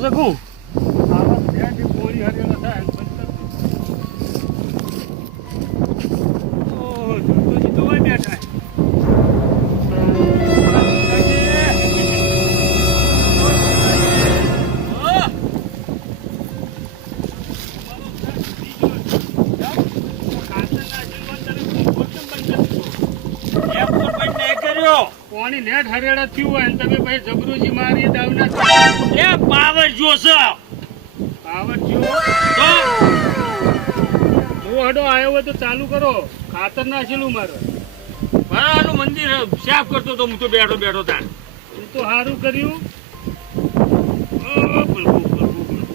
શકું આવા ધ્યાનથી પોળી હરેલા થાય બંધ કરી ઓહો જોતોજી તો હોય બેઠા પાણી નેટ હરેડા થયું હોય ને તમે ભાઈ જબરોજી મારી દાવના એ પાવર જોશે પાવર જો હડો આવ્યો હોય તો ચાલુ કરો ખાતર નાખેલું મારે મારું મંદિર સાફ કરતો તો હું તો બેઠો બેઠો તાર તું તો સારું કર્યું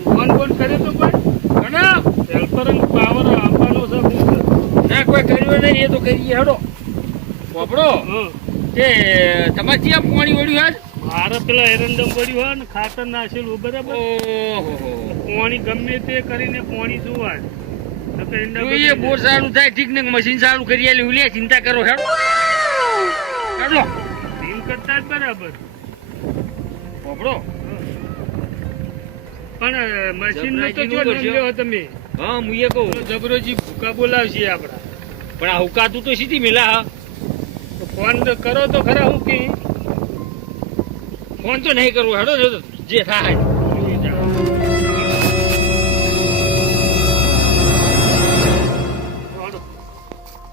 ફોન ફોન કર્યો તો કોઈ ઘણા હેલ્પર પાવર આપવાનો છે ના કોઈ કર્યો નહીં એ તો કરીએ હડો પોપડો તે તમારે ત્યાં પાણી વળ્યું આજ મારે પેલા એરંડમ વળ્યું હોય ને ખાતર નાખેલું બરાબર પાણી ગમે તે કરીને પાણી જોવા બોર સારું થાય ઠીક ને મશીન સારું કરી આલ્યું લે ચિંતા કરો હેડો હેડો ટીમ કરતા જ બરાબર પોપડો પણ મશીન નો તો જો નંલ્યો તમે હા હું એ કહું જબરોજી ભૂકા બોલાવશે આપડા પણ આ હુકાતું તો સીધી મિલા હા ફોન કરો તો ખરા હું કે ફોન તો નહીં કરવો હેડો જે થાય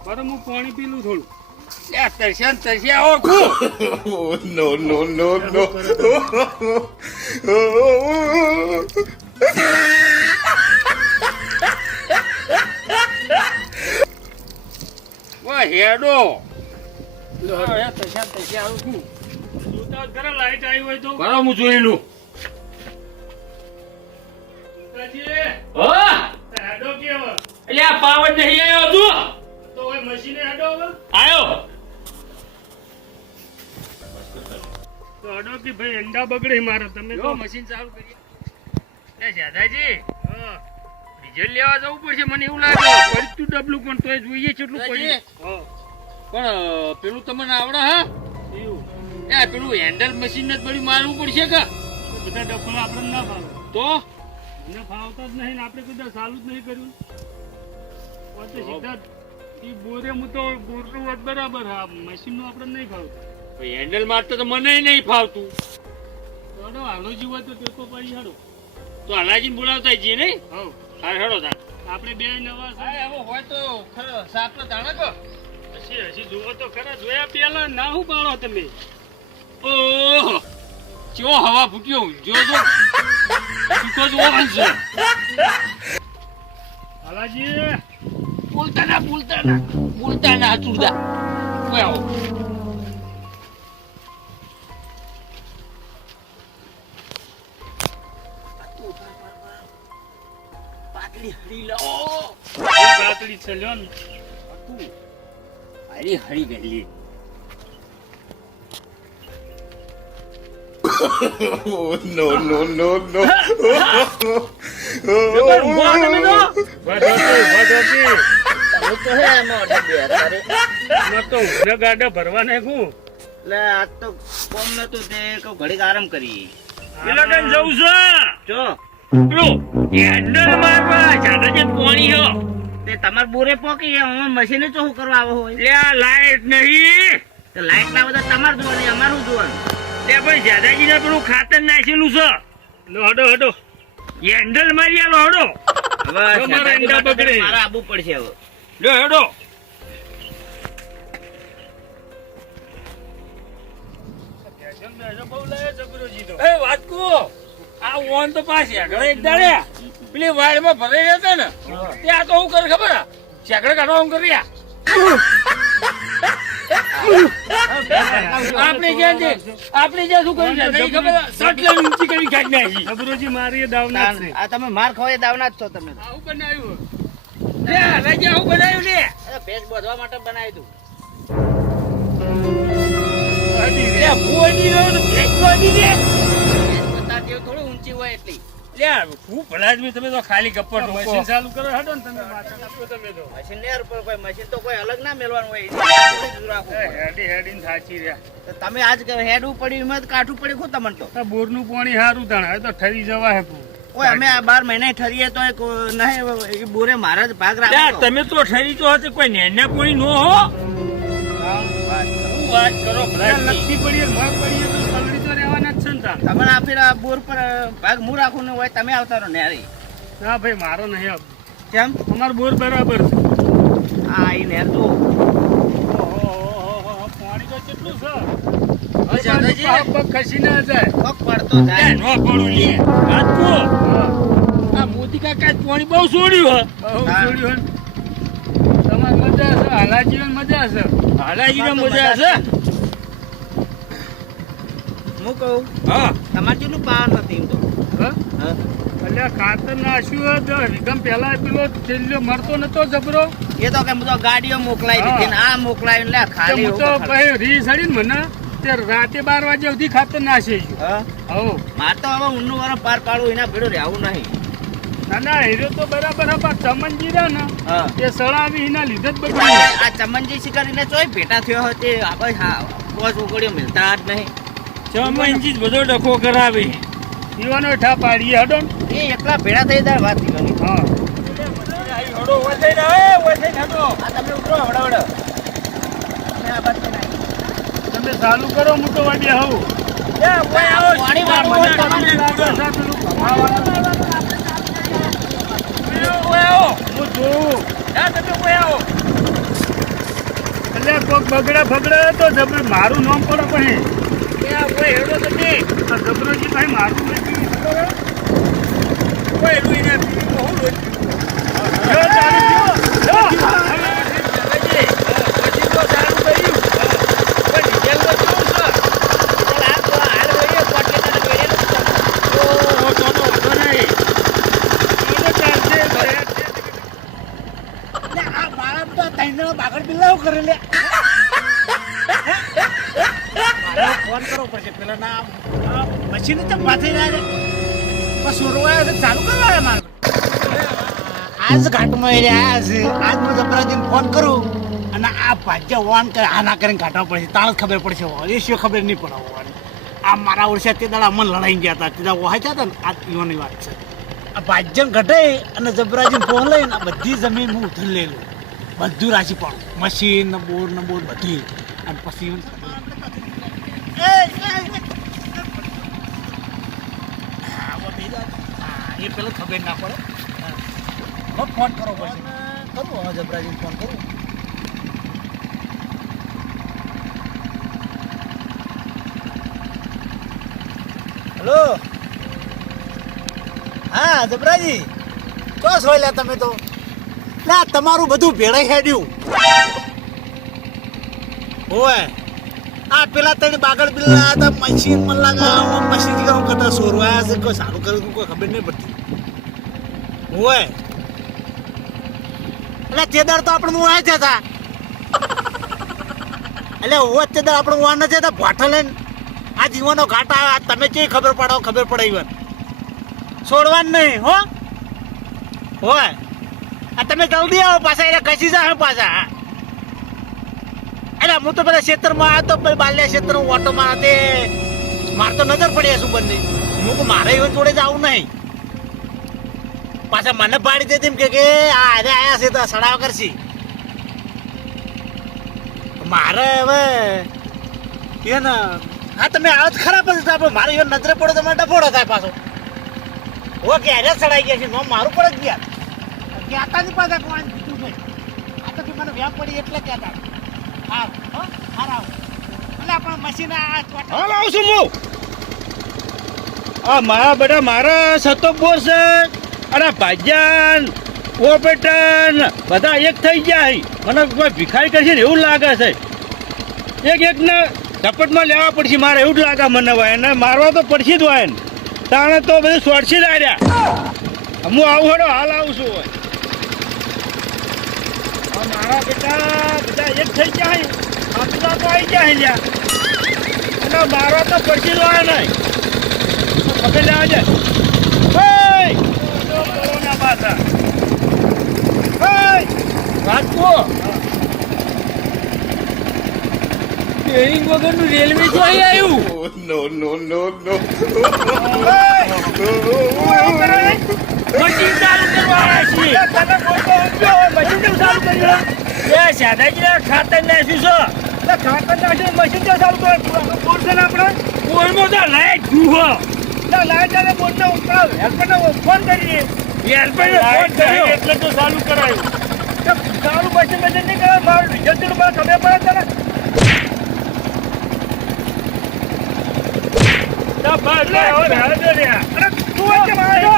બરાબર હું પાણી પીલું થોડું તરસ્યા ઓળખું no, no, no, no. હેડો લાઈટ આવી હોય તો બરાબર હું જોયેલું હેડો કેવો એટલે આ પાવર નહીં આવ્યો તું તો હવે મશીને હેડો હવે આવ્યો તો હેડો કે ભાઈ અંડા બગડે મારે તમે તો મશીન ચાલુ કરીએ દાદાજી ડીઝલ લેવા જવું પડશે મને એવું લાગે પડતું ડબલું પણ તોય જોઈએ કેટલું પડ્યું પણ પેલું તમને આવડે હા પેલું હેન્ડલ મશીન જ બળી મારવું પડશે કે બધા ડફલા આપણે ના ફાવે તો મને ફાવતા જ નહીં ને આપણે કદાચ ચાલુ જ નહીં કર્યું સીધા ઈ બોરે હું તો બોરનું વાત બરાબર હા મશીનનું આપણે નહીં ફાવતું હેન્ડલ મારતા તો મને નહીં ફાવતું તો હાલો જીવો તો ટેકો પાડી હાડો તો હલાજીને બોલાવતા જઈએ નહીં હવ હા હેડો તાર આપણે બે નવા હોય તો સાપ તો તાણે કો હજી જુઓ તો ખરા જોયા પેલા ના હું પાડો તમે ઓહો ચો હવા ફૂટ્યો જોજો તું તો હશે હાલાજી બોલતા ના ચૂડા કોઈ આવો પાતળી હરી લાવો પાતળી છે લ્યો ને હરી ગયેલી no, no, no, no. ગાડા ભરવા નાખું એટલે આજ તો કોમ નતું તે ઘડીક આરામ કરી પેલા કઈ જવું છે જો પેલું હેન્ડલ મારવા જાડા પાણી હો તે તમાર બોરે પોકી હું મશીને ચોખ્ખું કરવા આવો હોય લે આ લાઈટ નહીં તો લાઈટ ના બધા તમારે જોવાની અમારું જોવાનું લે ભાઈ જાદાજી ને પેલું ખાતર નાખેલું છે હડો હડો હેન્ડલ મારી આલો હડો હવે તમારા ઈંડા બગડે. મારે આવવું પડશે હવે લે હેડો એ વાત કો આ ઓન તો પાસ હેકડે એક દાડે પેલી વાડમાં ભરાઈ જતા ને ત્યાં તો હું કરે ખબર શેકડે કાઢવા હું કર્યા આપણે જ્યાં શું કરી ખબર સટ લઈને ઊંચી કરી કાઢી નાખી જબરોજી મારી દાવના છે આ તમે માર ખવાય દાવના જ છો તમે આવું બનાવ્યું લે રાજા આવું બનાવ્યું લે ભેજ બોધવા માટે બનાવ્યું તું લે બોડી નો ભેજ બોડી દે બતા જેવું થોડું ઊંચી હોય એટલી લ્યા હું ભલા આદમી તમે તો ખાલી ગપ્પર મશીન ટોકો. ચાલુ કરો હેડો ને તમે માથા આપો તમે તો મશીન ને યાર કોઈ મશીન તો કોઈ અલગ ના મેળવાનું હોય એટલે જ રાખવું પડે. હેડી હેડીને થાચી રહ્યા તો તમે આજ હેડવું પડ્યું એમાં જ કાઠું પડ્યું ખુદ તમને તો આ બોરનું પાણી સારું તાણ હવે તો ઠરી જવા હે પૂરું. ઓય અમે આ 12 મહિને ઠરીએ તો નહીં એ બોરે મારા જ ભાગ લ્યા રાખો તમે તો ઠરી તો હતી કોઈ નેના કોઈ નો હો શું વાત કરો ભલા આદમી? લક્ષી પડીએ મગ પડીએ તો સગડી તો રહેવાના જ છે ને તાણ. તમને આ ફેર આ બોર પર ભાગ હું રાખું ને હોય તમે આવતા રહો નેરી ના ભાઈ મારો નહીં આપતો. કેમ અમારો બોર બરાબર છે. આ ઈ નેર જો ઓહો, પાણી તો કેટલું છે હવે જાદાજી? પગ પગ ખસી ના જાય. પગ પડતો લ્યા, જાય નો પડું લે વાત તો આ મોદી કાકા પાણી બહુ છોડ્યું બહુ હા. જોડ્યું હે. તમારે મજા છે હાલાજીવન મજા છે. હે હાલાજીને મજા છે હું કહું હા તમારે કેટલું પાવર નથી એમ તો હા? હા. એટલે ખાતર નાખ્યું તો વિગમ પહેલા પેલો છેલ્લો મરતો નતો જબરો એ તો કે હું તો ગાડીઓ મોકલાવી દીધી ને આ મોકલાવી લે તો ખાલી હું તો પછી રી સડી ને મને તે રાતે 12 વાગ્યા સુધી ખાતર નાખી ગયું. હા હો મારે તો હવે ઊંડું વાળા પાર પાડવું એના ભેડું રહેવું નહીં ના ના હીરો તો બરાબર હતા ચમનજી રહ્યા ને હા એ સળાવી એના લીધે જ બધું. આ ચમનજી શિકારીને ચોય ભેટા થયો હોય તે આપણે હા પોચ ઉગડીઓ મિલતા જ નહીં ચમનજી બધો ડખો કરાવી પીવાનો ઠા પાડીએ હડો ને. એ એકલા ભેડા થઈ જાય વાત થવાની હા આ તમે ઉતરો હવડો આ બાજુ નહીં. તમે ચાલુ કરો હું તો વાગે આવું. પાણી વાળું હોય તમારે હું જોઉં એટલે કોક બગડે ફગડે તો જબર મારું નામ પડે પછી આ જબરોજી ભાઈ મારું નહીં પીવું ખબર હે? જો ચાલુ થયો. જો. ઈ તો ચાલશે. ફોન કરવો પડશે પેલા ના મશીન તો પાછી જાય છે પણ સોરવાય છે ચાલુ કરવા મારે આજ ઘાટમાં એ રહ્યા છે આજ હું જબરાજીને ફોન કરું અને આ ભાજ્ય વોન કરે આ ના કરીને ઘાટવા પડશે તાણ જ ખબર પડશે એ શું ખબર નહીં પડે હોવાની આ મારા ઓળખ્યા તે દાડા અમને લડાઈ ગયા હતા તે દાડા વહાઈ જતા ને આ યુવાની વાત છે આ ભાજ્યને ઘટે અને જબરાજીને ફોન લઈને આ બધી જમીન હું ઉધરી લેલું બધું રાશી પણ મશીન ને બોર બધી અને પછી એ પેલો ખબર ના પડે ફોન કરવો પડશે કરું હવે જબરાજી ફોન કરું હેલો હા જબરાજી તો સોય લે તમે તો લા તમારું બધું ભેળાઈ હેડ્યું ઓય આ પેલા તને બાગડ બિલ્લા હતા મશીન મને લાગે મશીન થી કામ કરતા સોરવાયા છે કોઈ સારું કર્યું કોઈ ખબર નહીં પડતી ઓય એટલે તે દાડ તો આપણે મોણા જ હતા એટલે ઓય તે દાડ આપણે મોણા જ હતા ભાઠા લઈને આ જીવાનો ઘાટ આવ્યા તમે કેવી ખબર પડે ઈવન છોડવાનું નહીં હો હોય આ તમે જલ્દી આવો પાછા એટલે કસી જાય પાછા એટલે હું તો પેલા ક્ષેત્રમાં આવ્યો તો બાલ્યા ક્ષેત્રમાં ઓટો મારા તે મારે તો નજર પડી હશું બંને હું કે મારે ઈવન જોડે જ આવું નહીં પાછા મને પાડી દેતી કે આ આજે આયા છે તો સડાવ કરશી મારે હવે એ ને હા તમે આવો જ ખરાબ જ આપણે મારે ઈવન નજરે પડે તો મને ડફોડો થાય પાછો ઓકે આજે સડાઈ ગયા છે નો મારું પડે જ ગયા કહેતા જ પાછા કોણ કીધું છે આ તો મને વ્યાપ પડી એટલે કહેતા હા હો હારા એટલે પણ મશીન આ હાલ આવું છું હું આ મારા બધા મારા સતો બોર છે અને ભાજ્યાન ઓપેટન બધા એક થઈ ગયા છે મને કોઈ ભિખારી કરશે ને એવું લાગે છે એકને ઝપટમાં લેવા પડશે મારે એવું જ લાગે મને હોય એને મારવા તો પડશે જ હોય ને તાણે તો બધું સોડશી જ આવ્યા હું આવું હેડો હાલ આવું છું હોય મારા બેટા બધા એક થઈ ગયા આ બધા તો આવી ગયા લ્યા અને મારવા તો પડશે જ હોય નહીં ખબર લેવા જાય પાછા વાંચો ટ્રેનિંગ વગરનું રેલવે જો અહીં આવ્યું Oh, no, no, no, no. Machine ચાલુ કરવા આવ્યા છીએ મશીન કેમ ચાલુ કર્યું એ શાદાજી ખાતર નાખ્યું છે ખાતર નાખીને મશીન કેમ ચાલુ કર્યું બોલ છે ને આપણે કોઈમાં તો લાઈટ જુઓ લાઈટ અને બોલને ઉપરાવ હેલ્પરને ફોન કરીએ હેલ્પરને ફોન કર્યો એટલે તો ચાલુ કરાયું ચાલુ મશીન નહીં કરાય મારું રિઝલ્ટ મને ખબર પડે તને બસ અરે તું વચ્ચે મારો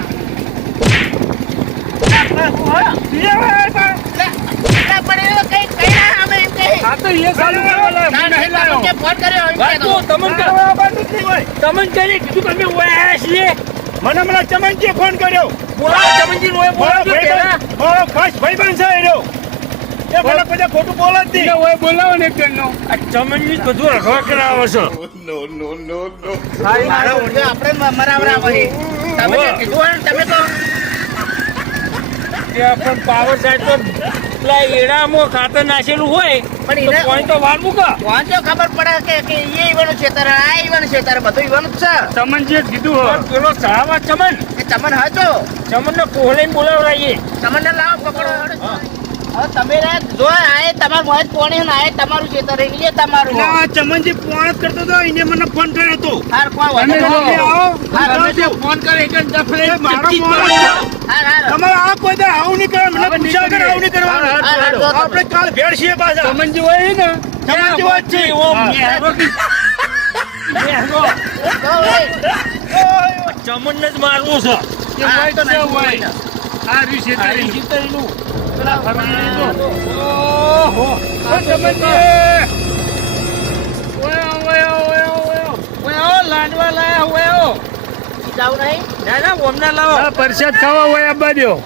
આ તો એ ચાલુ કરવા નહીં લાવ્યો વાંચો તમને કરી કીધું કે અમે ઓયા છીએ મને મને ચમનજી ફોન કર્યો બોલો ચમનજી ઓય બોલો જો પેલા મારો ખાસ ભાઈબંધ છે એનો એ મને પછી ખોટું બોલે જ નહીં ઓય બોલાવો ને એકનો આ ચમનજી બધું રખવા કરાવો છો Oh, no, no, no, no. મારો ઓળખ્યો આપણે મરાવરા પછી તમે જે કીધું હોય ને તમે તો ત્યાં પણ પાવર સાઈડ તો પેલા એડામાં ખાતર નાખેલું હોય પણ તો એને પોઈન્ટ તો વાળવું કા વાંચો ખબર પડે કે એ ઈવાનું ખેતર આ ઈવાનું ખેતર બધું ઈવાનું જ છે ચમનજીએ કીધું હો પણ પેલો સાવા ચમન એ ચમન હતો ચમનને કોહળીને બોલાવડાવીએ ચમનને લાવો પકડો હવે તમે રે જો આ તમારું મોજ પોણી ને આ તમારું ખેતર એ તમારું આ ચમનજી ફોન જ કરતો હતો એને મને ફોન કર્યો હતો હાર કોઈ તમે વાંધો જલ્દી નહીં. આવો હા, તમે જે ફોન કરે કે દફરે મારો ફોન હાર હાર તમારે આ કોઈ દર આવું નહીં કરવા મને પૂછ્યા વગર આવું નહીં કરવાનું હા, હા, હા. આપણે કાલ ભેળ છીએ પાછા ચમનજી હોય ને ચમનજી હોય જ છે. ઓમ હા. નેહરો કી- નેહરો. જો ભાઈ ચમનને જ મારવું છે એ હોય તો નહીં હોય આ રહ્યું છે આ તારી જીતેલું. પેલા ફરમાન તો ઓહો. ઓ ચમનજી ઓયો, ઓયો, ઓયો, ઓયો. ઓયો, લાડવા લાયા, ઓયો. જાવ નહીં ના, ના, ઓમના લાવો. આ પરસાદ ખાવા હોય આબા દ્યો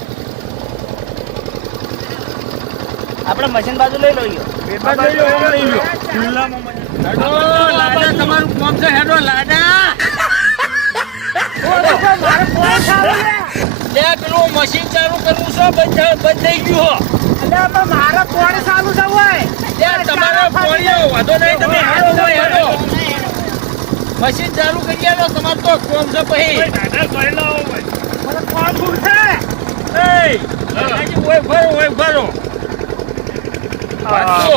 આપણે મશીન બાજુ લઈ લઈએ આબા દ્યો, આમ લઈ લ્યો. ખુલ્લામાં મજા. હેડો, લાડા, તમારું કોમ છે, હેડો, લાડા. લે, પેલું મશીન ચાલુ કરવું છે, બંધ થઈ ગયું હો. મારા કોણે ચાલુ છે હોય લે, તમારો પોણીઓ વાંધો નહીં, તમે હેડો, હોય, હેડો. મશીન ચાલુ કરી આલો, તમારે તો કોમ છે પછી. દાદા પહેલા હોય મને કોણ પૂછે એય, લાલાજી, ઓય ભરો, ઓય ભરો.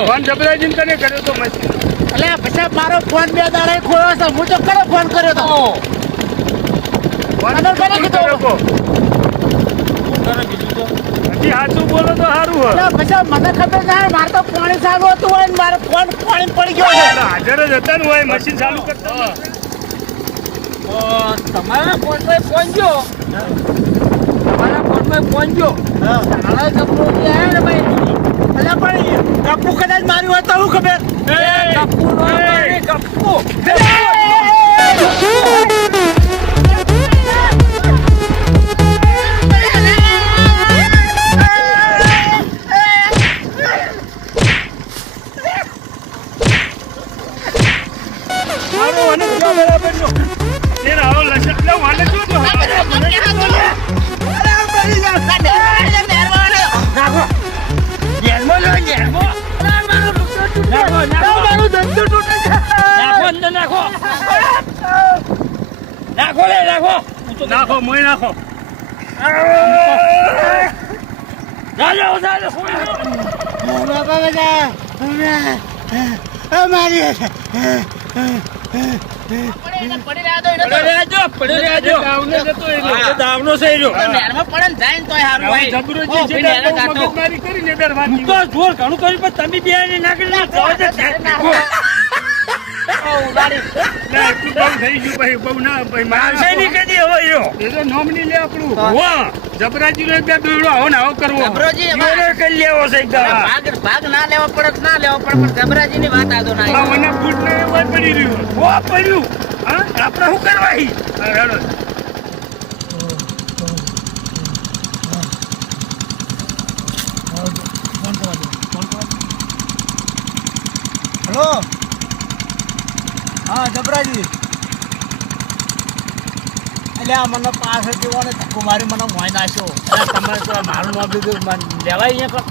ફોન જબરાજીને તને કર્યો તો મશીન એટલે પછી મારો ફોન 2 દાડા ખોયો છે હું તો કયો ફોન કર્યો તો ફોન મને કોને કીધું? કર્યો તો. શું કરે બીજું તો? હજી સાચું બોલો તો સારું હોય એટલે પછી મને ખબર ના મારે તો પાણી ચાલુ હતું હોય ને મારો ફોન પાણી પડી ગયો છે હાજર જ હતા ને હોય મશીન ચાલુ કરતા તમારા ફોનમાં પહોંચ્યો તમારા ફોનમાં પહોંચ્યો તારા જબરો જે આવ્યો ને ભાઈ એટલે પણ ટપુ કદાચ માર્યું હોય તો હું ખબર કપ્પુ નો મારે કપ્પુ મારો અને જો બરાબર જો એ રાવ લસણ લે વાલે જો જો નાખો ગેરમો લો ગેરમો મારું ધંધો તૂટે છે નાખો અંદર નાખો નાખો લે નાખો નાખો મોય નાખો જાજો જાજો પડી રહ્યા તો પડે રહેજો પડે રહેજો દાવને જતો એ લો. આ દાવનો છે રહ્યો નહેરમાં પડે ને જાય ને તોય હારું હવે હોય. જબરોજી ઓ, છે ભાઈ તો નહેરે કાઢો. મગજમારી કરીને દર વાત હું તો જોર ઘણું કર્યું પણ તમે બે આને નાખી ના જાવ જ નાખો ઓ, ઉડાડી. લે એટલું બહુ થઈ ગયું ભાઈ બહુ ના ભાઈ આવશે મારે નહીં કદી હવે યો એ તો નોમની લે આપણું વાહ જબરાજીનો એક બે દોયડો આવો ને આવો કરવો જબરોજી એમાં જીવને કરી લેવો છે એકદમ ભાગ ના લેવો પડે તો ના લેવો પડે પણ જબરાજીની વાત આદો ના આ મને ફૂટ ને એવું પડી રહ્યું ઓ પડ્યું હા આપણે શું કરવા હી હા, હેડો. હેલો હા જબરાજી એટલે આ મને પાછળ જેવો ને ધક્કો મારી મને મોય નાખ્યો. અરે તમારે તો મારું નામ લીધું લેવાય અહીંયા કર.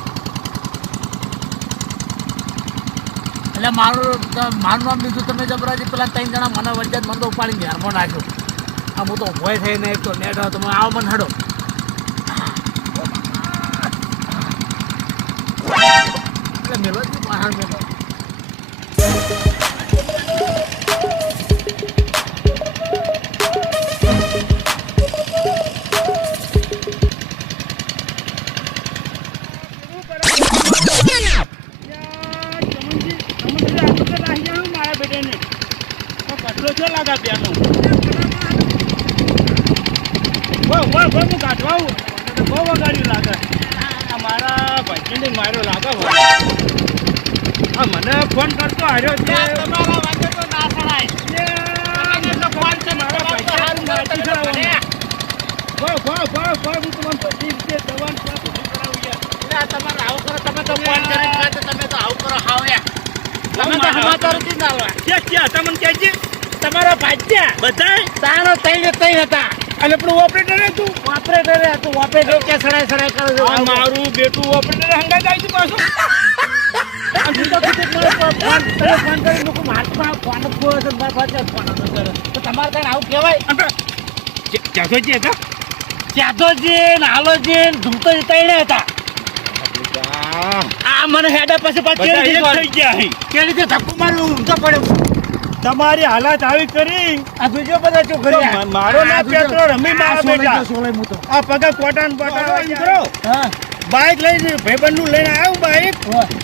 એટલે મારું નામ લીધું તમે જબરાજી પેલા 3 જણા મને વચ્ચે મને તો ઉપાડી ઘેરમાં નાખ્યો. આ હું તો ભોય થઈને એક તો નેટ હતો તમે આવો મને હડો. એટલે મેલો જ બહાર મેલો. મને ફોન કરતો હાર્યો છે. તમારા વાગે તો ના સડાય. તમે તો ફોન છે મારો ભાઈ સારું મારતી ખરાવને. હું તમને બધી રીતે દવા બધું કરાવું યાર. તમારે આવું કરો તમે તો ફોન કરીને કહે તો તમે તો આવું કરો હાવ યાર. તમે તો સમાચાર જ ના લો. ક્યાં તમને કહેજે તમારા ભાજ્યા બધાય તારો તઈ હતા. અને પેલું ઓપરેટર હતું ઓપરેટર હતું. ઓપરેટર કે સડાય કરો છો. આ મારું બેટું ઓપરેટર હંગાઈ જાય છે પાછું. હું તો કીધું મને ફોન કરી લોકો માર્કમાં ફોન જ ગયો છે મારા પાસે ફોન હતો કરે તો તમારે ત્યાં આવું કહેવાય. ચાચોજી હતા ચાદોજી ને હાલોજી ને ધૂમતોજી તઈને હતા. આ મને હેડા પાસે પાછી બધા એક થઈ ગયા અહીં. કે રીતે ધક્કો માર્યો ઊંધો પડ્યો. તમારી હાલત આવી કરી આ બીજો બધા ચો કર્યા. મારો ના પેટ્રો રમી મારા બેટા આ પગા કોટાન કરો હા બાઈક લઈને ભાઈબંધ નું લઈને આવ્યું બાઈક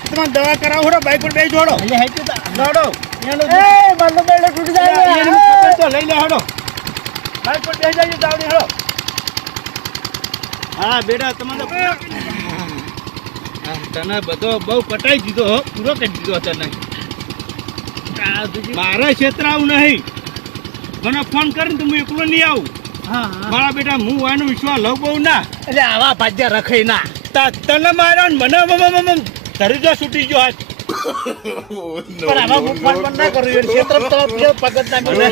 તમે દવા કરાવો છો બાઈક પર બે જોડો એટલે હેડ્યું તા. દોડો એનો એ બંધ બેડે તૂટી જાય. એની ખબર તો લઈ લે હડો બાઈક પર બેસી જાય દાવડી હડો. હા બેટા તમને તને બધો બહુ પટાઈ દીધો હો પૂરો કરી દીધો તને મારા ક્ષેત્ર આવું નહીં મને ફોન કરીને તો હું એકલો નહીં આવું હા મારા બેટા હું આનો વિશ્વાસ લઉં બહુ ના એટલે આવા ભાજ્યા રખાઈ ના. તને માર્યો ને મને ધરી જો છૂટી ગયો હાથ પણ આવા હું ફોન પણ ના કરું. એ ક્ષેત્ર તો પેલો પગત ના બોલે.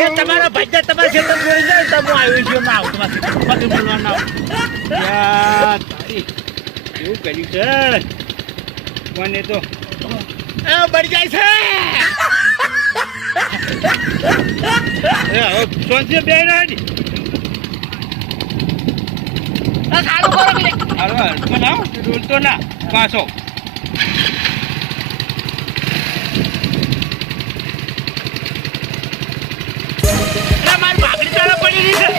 એ તમારા ભાજ્યા તમારા ક્ષેત્ર જોઈ જાય તો હું આવ્યો છું ના આવું તમારા ક્ષેત્ર પગે બોલવા ના આવું. યાર તારી એવું કર્યું છે મને તો એ બળી જાય છે. સોંચે બે રાડી સારું કરો કે બનાવો ડોલતો ના પાછો મારી ભાગડી ચાલે પડી રહી છે.